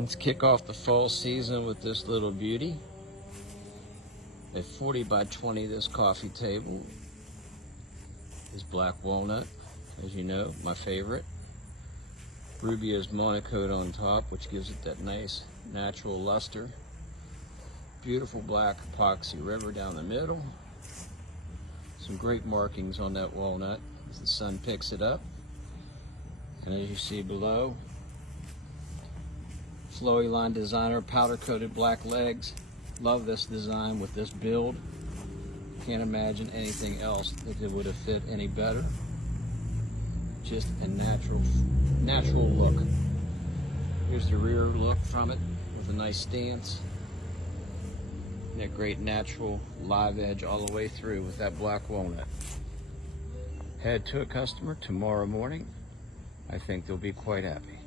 Let's kick off the fall season with this little beauty. A 40 by 20 this coffee table is black walnut, as you know, my favorite. Rubio's monocoat on top, which gives it that nice natural luster. Beautiful black epoxy river down the middle. Some great markings on that walnut as the sun picks it up. And as you see below, Flowyline Designer powder coated black legs. Love this design with this build. Can't imagine anything else that it would have fit any better. Just a natural look. Here's the rear look from it with a nice stance. And that great natural live edge all the way through with that black walnut. Head to a customer tomorrow morning. I think they'll be quite happy.